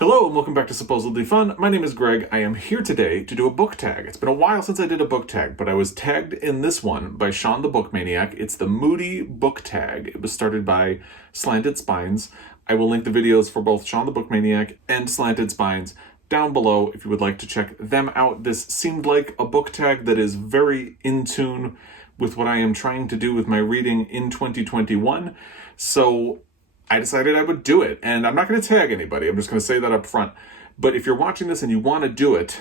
Hello and welcome back to Supposedly Fun. My name is Greg. I am here today to do a book tag. It's been a while since I did a book tag, but I was tagged in this one by Sean the Book Maniac. It's the Moody book tag. It was started by Slanted Spines. I will link the videos for both Sean the Book Maniac and Slanted Spines down below if you would like to check them out. This seemed like a book tag that is very in tune with what I am trying to do with my reading in 2021. So I decided I would do it, and I'm not going to tag anybody. I'm just going to say that up front. But if you're watching this and you want to do it,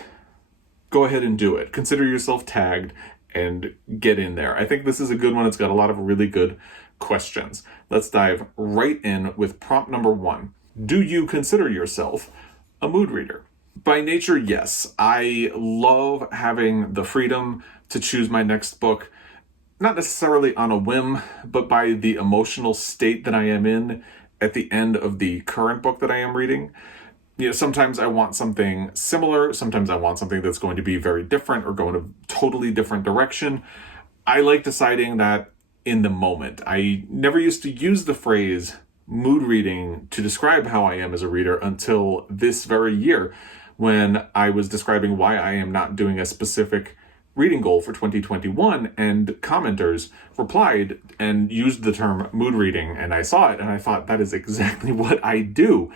go ahead and do it. Consider yourself tagged and get in there. I think this is a good one. It's got a lot of really good questions. Let's dive right in with prompt number 1. Do you consider yourself a mood reader? By nature, yes. I love having the freedom to choose my next book, not necessarily on a whim, but by the emotional state that I am in at the end of the current book that I am reading. Sometimes I want something similar. Sometimes I want something that's going to be very different or go in a totally different direction. I like deciding that in the moment. I never used to use the phrase mood reading to describe how I am as a reader until this very year, when I was describing why I am not doing a specific reading goal for 2021, and commenters replied and used the term mood reading, and I saw it and I thought, that is exactly what I do.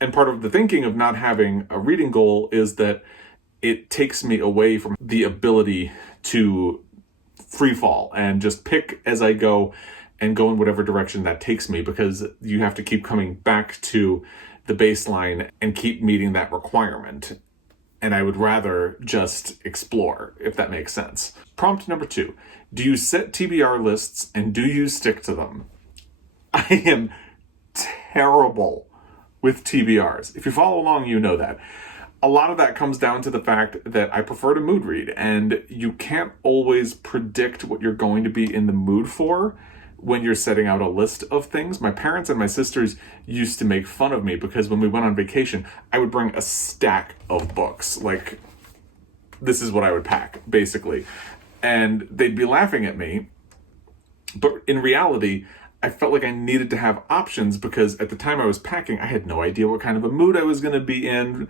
And part of the thinking of not having a reading goal is that it takes me away from the ability to free fall and just pick as I go and go in whatever direction that takes me, because you have to keep coming back to the baseline and keep meeting that requirement. And I would rather just explore, if that makes sense. Prompt number 2. Do you set TBR lists and do you stick to them? I am terrible with TBRs. If you follow along, you know that. A lot of that comes down to the fact that I prefer to mood read, and you can't always predict what you're going to be in the mood for when you're setting out a list of things. My parents and my sisters used to make fun of me because when we went on vacation, I would bring a stack of books. Like, this is what I would pack, basically. And they'd be laughing at me. But in reality, I felt like I needed to have options because at the time I was packing, I had no idea what kind of a mood I was going to be in.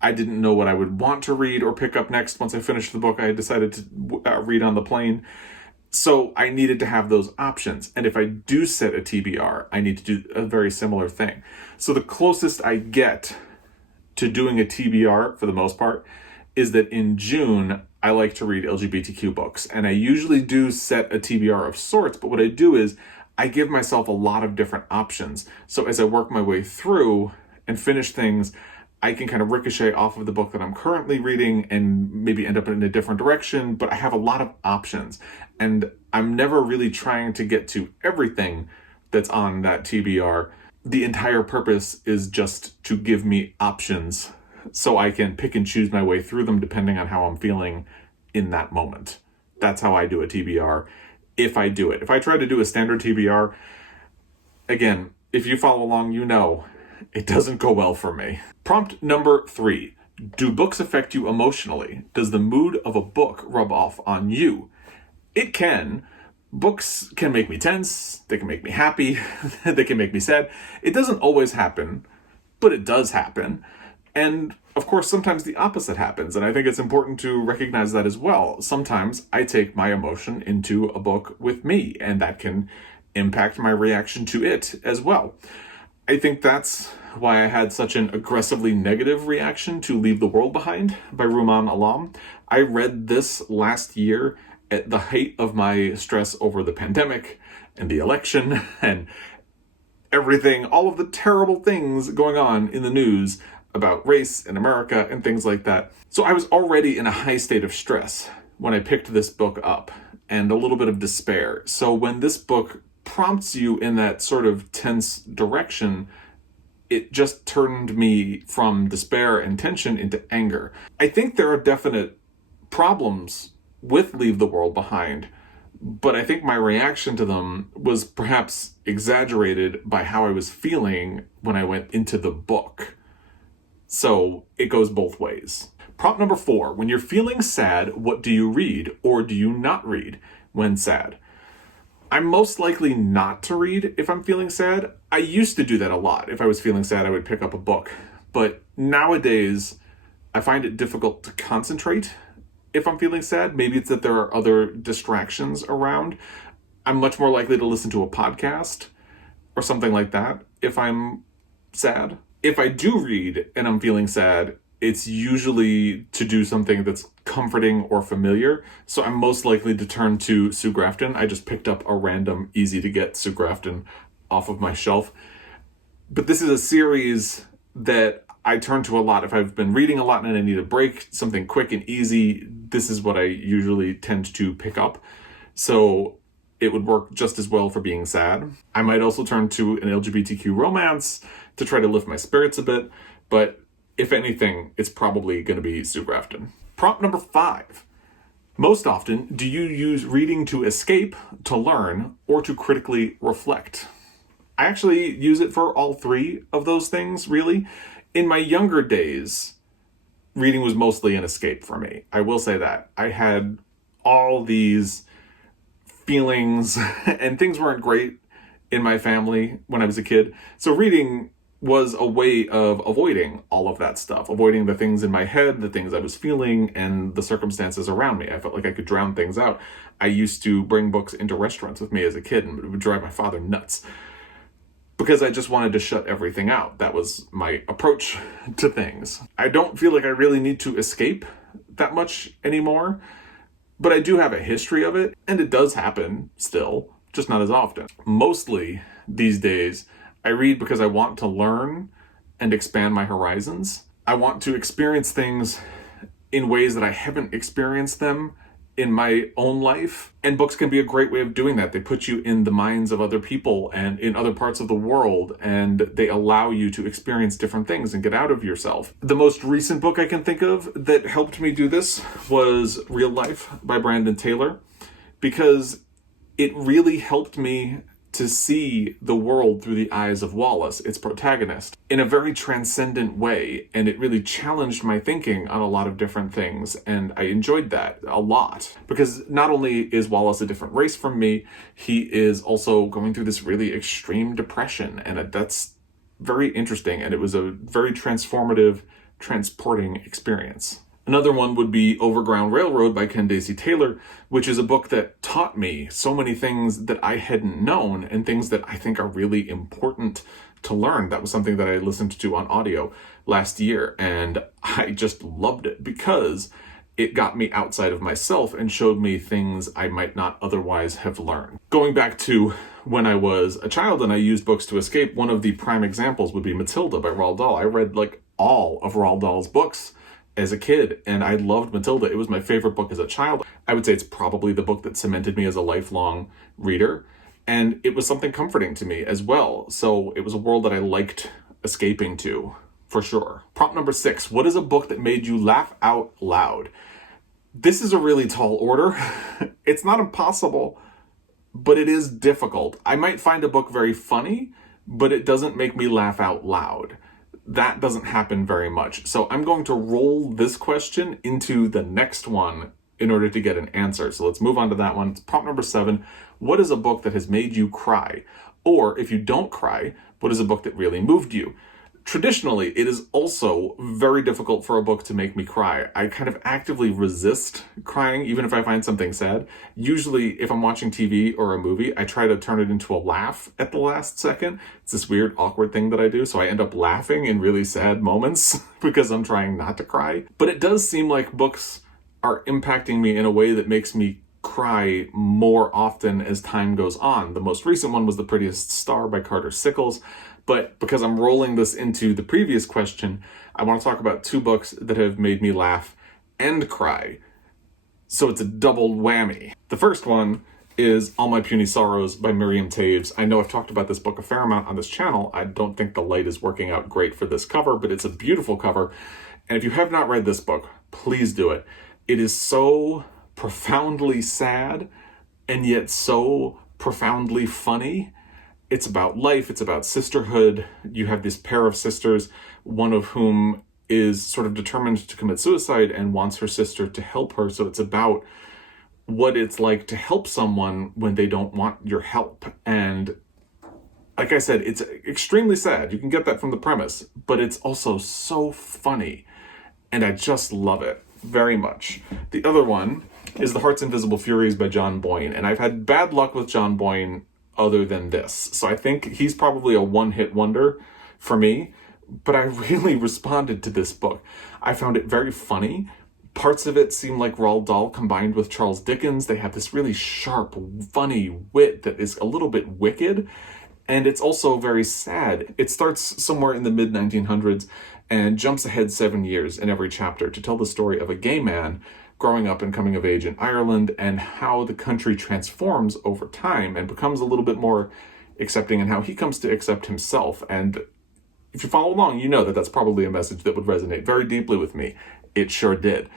I didn't know what I would want to read or pick up next. Once I finished the book I had decided to read on the plane. So I needed to have those options. And if I do set a TBR, I need to do a very similar thing. So the closest I get to doing a TBR, for the most part, is that in June, I like to read LGBTQ books. And I usually do set a TBR of sorts, but what I do is I give myself a lot of different options. So as I work my way through and finish things, I can kind of ricochet off of the book that I'm currently reading and maybe end up in a different direction, but I have a lot of options. And I'm never really trying to get to everything that's on that TBR. The entire purpose is just to give me options so I can pick and choose my way through them depending on how I'm feeling in that moment. That's how I do a TBR, if I do it. If I try to do a standard TBR, again, if you follow along, you know it doesn't go well for me. Prompt number 3. Do books affect you emotionally? Does the mood of a book rub off on you? It can. Books can make me tense. They can make me happy. They can make me sad. It doesn't always happen, but it does happen. And of course, sometimes the opposite happens. And I think it's important to recognize that as well. Sometimes I take my emotion into a book with me, and that can impact my reaction to it as well. I think that's why I had such an aggressively negative reaction to Leave the World Behind by Rumaan. I read this last year at the height of my stress over the pandemic and the election and everything, all of the terrible things going on in the news about race in America and things like that. So I was already in a high state of stress when I picked this book up, and a little bit of despair. So when this book prompts you in that sort of tense direction, it just turned me from despair and tension into anger. I think there are definite problems with Leave the World Behind, but I think my reaction to them was perhaps exaggerated by how I was feeling when I went into the book. So it goes both ways. Prompt number 4. When you're feeling sad, what do you read or do you not read when sad? I'm most likely not to read if I'm feeling sad. I used to do that a lot. If I was feeling sad, I would pick up a book. But nowadays, I find it difficult to concentrate if I'm feeling sad. Maybe it's that there are other distractions around. I'm much more likely to listen to a podcast or something like that if I'm sad. If I do read and I'm feeling sad, it's usually to do something that's comforting or familiar. So I'm most likely to turn to Sue Grafton. I just picked up a random, easy to get Sue Grafton off of my shelf. But this is a series that I turn to a lot. If I've been reading a lot and I need a break, something quick and easy, this is what I usually tend to pick up. So it would work just as well for being sad. I might also turn to an LGBTQ romance to try to lift my spirits a bit, but if anything, it's probably going to be Sue Grafton. Prompt number 5. Most often, do you use reading to escape, to learn, or to critically reflect? I actually use it for all 3 of those things, really. In my younger days, reading was mostly an escape for me. I will say that. I had all these feelings and things weren't great in my family when I was a kid. So reading was a way of avoiding all of that stuff, avoiding the things in my head, the things I was feeling, and the circumstances around me. I felt like I could drown things out. I used to bring books into restaurants with me as a kid, and it would drive my father nuts because I just wanted to shut everything out. That was my approach to things. I don't feel like I really need to escape that much anymore, but I do have a history of it, and it does happen still, just not as often. Mostly these days, I read because I want to learn and expand my horizons. I want to experience things in ways that I haven't experienced them in my own life. And books can be a great way of doing that. They put you in the minds of other people and in other parts of the world, and they allow you to experience different things and get out of yourself. The most recent book I can think of that helped me do this was Real Life by Brandon Taylor, because it really helped me to see the world through the eyes of Wallace, its protagonist, in a very transcendent way. And it really challenged my thinking on a lot of different things. And I enjoyed that a lot. Because not only is Wallace a different race from me, he is also going through this really extreme depression. And that's very interesting. And it was a very transformative, transporting experience. Another one would be Overground Railroad by Candacy Taylor, which is a book that taught me so many things that I hadn't known and things that I think are really important to learn. That was something that I listened to on audio last year, and I just loved it because it got me outside of myself and showed me things I might not otherwise have learned. Going back to when I was a child and I used books to escape, one of the prime examples would be Matilda by Roald Dahl. I read all of Roald Dahl's books as a kid, and I loved Matilda. It was my favorite book as a child. I would say it's probably the book that cemented me as a lifelong reader, and it was something comforting to me as well. So it was a world that I liked escaping to, for sure. Prompt number 6, what is a book that made you laugh out loud? This is a really tall order. It's not impossible, but it is difficult. I might find a book very funny, but it doesn't make me laugh out loud. That doesn't happen very much. So I'm going to roll this question into the next one in order to get an answer. So let's move on to that one. It's prompt number 7. What is a book that has made you cry? Or if you don't cry, what is a book that really moved you? Traditionally, it is also very difficult for a book to make me cry. I kind of actively resist crying, even if I find something sad. Usually, if I'm watching TV or a movie, I try to turn it into a laugh at the last second. It's this weird, awkward thing that I do, so I end up laughing in really sad moments because I'm trying not to cry. But it does seem like books are impacting me in a way that makes me cry more often as time goes on. The most recent one was The Prettiest Star by Carter Sickles. But because I'm rolling this into the previous question, I want to talk about 2 books that have made me laugh and cry. So it's a double whammy. The first one is All My Puny Sorrows by Miriam Toews. I know I've talked about this book a fair amount on this channel. I don't think the light is working out great for this cover, but it's a beautiful cover. And if you have not read this book, please do it. It is so profoundly sad and yet so profoundly funny. It's about life, it's about sisterhood. You have this pair of sisters, one of whom is sort of determined to commit suicide and wants her sister to help her. So it's about what it's like to help someone when they don't want your help. And Like I said, it's extremely sad. You can get that from the premise, but it's also so funny. And I just love it very much. The other one is The Heart's Invisible Furies by John Boyne. And I've had bad luck with John Boyne other than this. So I think he's probably a one-hit wonder for me. But I really responded to this book. I found it very funny. Parts of it seem like Roald Dahl combined with Charles Dickens. They have this really sharp, funny wit that is a little bit wicked. And it's also very sad. It starts somewhere in the mid-1900s and jumps ahead 7 years in every chapter to tell the story of a gay man growing up and coming of age in Ireland and how the country transforms over time and becomes a little bit more accepting and how he comes to accept himself. And if you follow along, you know that that's probably a message that would resonate very deeply with me. It sure did.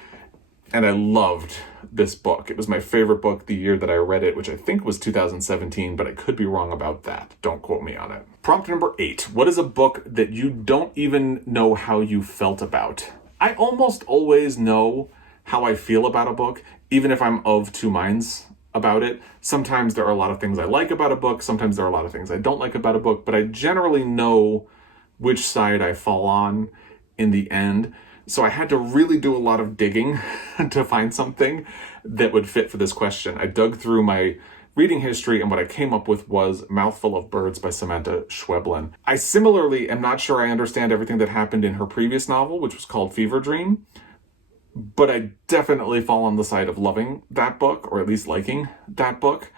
And I loved this book. It was my favorite book the year that I read it, which I think was 2017, but I could be wrong about that. Don't quote me on it. Prompt number 8. What is a book that you don't even know how you felt about? I almost always know how I feel about a book, even if I'm of two minds about it. Sometimes there are a lot of things I like about a book. Sometimes there are a lot of things I don't like about a book, but I generally know which side I fall on in the end. So I had to really do a lot of digging to find something that would fit for this question. I dug through my reading history, and what I came up with was Mouthful of Birds by Samanta Schweblin. I similarly am not sure I understand everything that happened in her previous novel, which was called Fever Dream, but I definitely fall on the side of loving that book, or at least liking that book.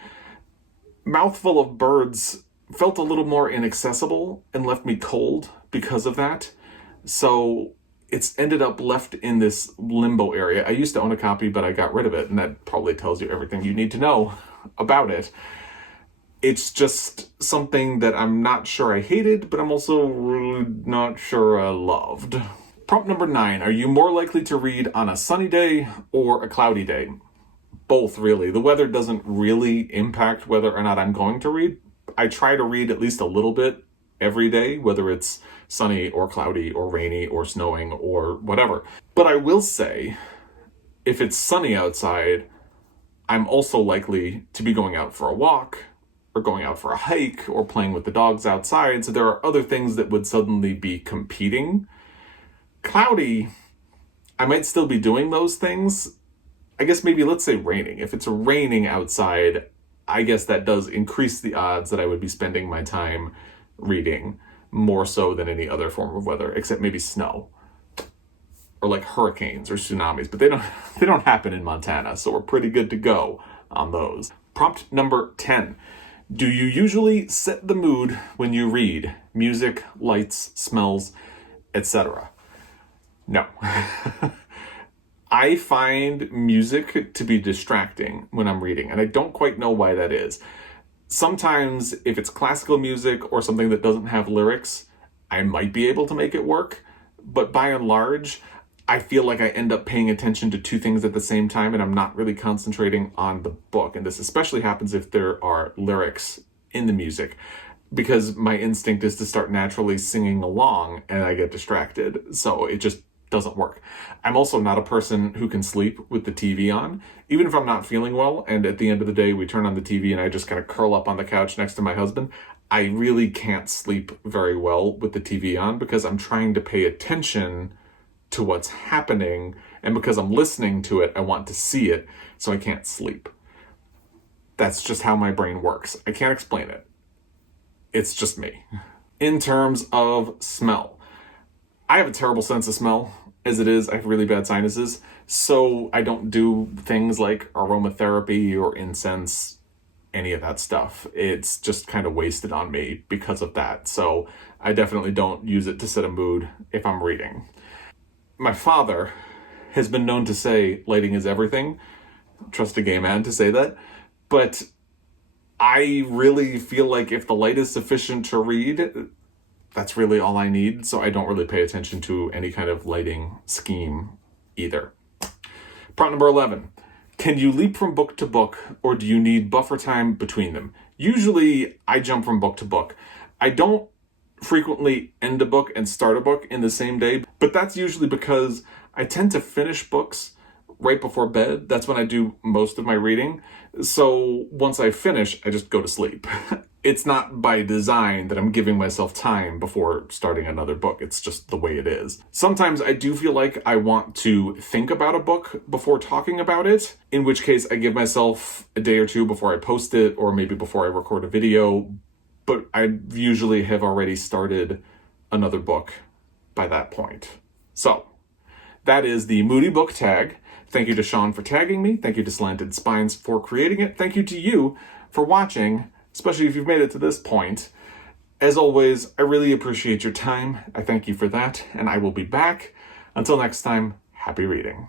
Mouthful of Birds felt a little more inaccessible and left me cold because of that. So it's ended up left in this limbo area. I used to own a copy, but I got rid of it, and that probably tells you everything you need to know about it. It's just something that I'm not sure I hated, but I'm also really not sure I loved. Prompt number 9. Are you more likely to read on a sunny day or a cloudy day? Both, really. The weather doesn't really impact whether or not I'm going to read. I try to read at least a little bit every day, whether it's sunny or cloudy or rainy or snowing or whatever. But I will say, if it's sunny outside, I'm also likely to be going out for a walk or going out for a hike or playing with the dogs outside. So there are other things that would suddenly be competing. Cloudy, I might still be doing those things. I guess maybe let's say raining. If it's raining outside, I guess that does increase the odds that I would be spending my time reading more so than any other form of weather, except maybe snow or like hurricanes or tsunamis, but they don't happen in Montana, so we're pretty good to go on those. Prompt number 10. Do you usually set the mood when you read? Music, lights, smells, etc. No. I find music to be distracting when I'm reading, and I don't quite know why that is. Sometimes, if it's classical music or something that doesn't have lyrics, I might be able to make it work. But by and large, I feel like I end up paying attention to two things at the same time, and I'm not really concentrating on the book. And this especially happens if there are lyrics in the music, because my instinct is to start naturally singing along, and I get distracted. So it just doesn't work. I'm also not a person who can sleep with the TV on, even if I'm not feeling well, and at the end of the day we turn on the TV and I just kind of curl up on the couch next to my husband. I really can't sleep very well with the TV on because I'm trying to pay attention to what's happening, and because I'm listening to it, I want to see it, so I can't sleep. That's just how my brain works. I can't explain it. It's just me. In terms of smell, I have a terrible sense of smell. As it is, I have really bad sinuses, so I don't do things like aromatherapy or incense, any of that stuff. It's just kind of wasted on me because of that, so I definitely don't use it to set a mood if I'm reading. My father has been known to say lighting is everything. Trust a gay man to say that, but I really feel like if the light is sufficient to read, that's really all I need, so I don't really pay attention to any kind of lighting scheme either. Prompt number 11. Can you leap from book to book, or do you need buffer time between them? Usually, I jump from book to book. I don't frequently end a book and start a book in the same day, but that's usually because I tend to finish books right before bed. That's when I do most of my reading. So once I finish, I just go to sleep. It's not by design that I'm giving myself time before starting another book. It's just the way it is. Sometimes I do feel like I want to think about a book before talking about it, in which case I give myself a day or two before I post it, or maybe before I record a video. But I usually have already started another book by that point. So that is the Moody book tag. Thank you to Sean for tagging me. Thank you to Slanted Spines for creating it. Thank you to you for watching, especially if you've made it to this point. As always, I really appreciate your time. I thank you for that, and I will be back. Until next time, happy reading.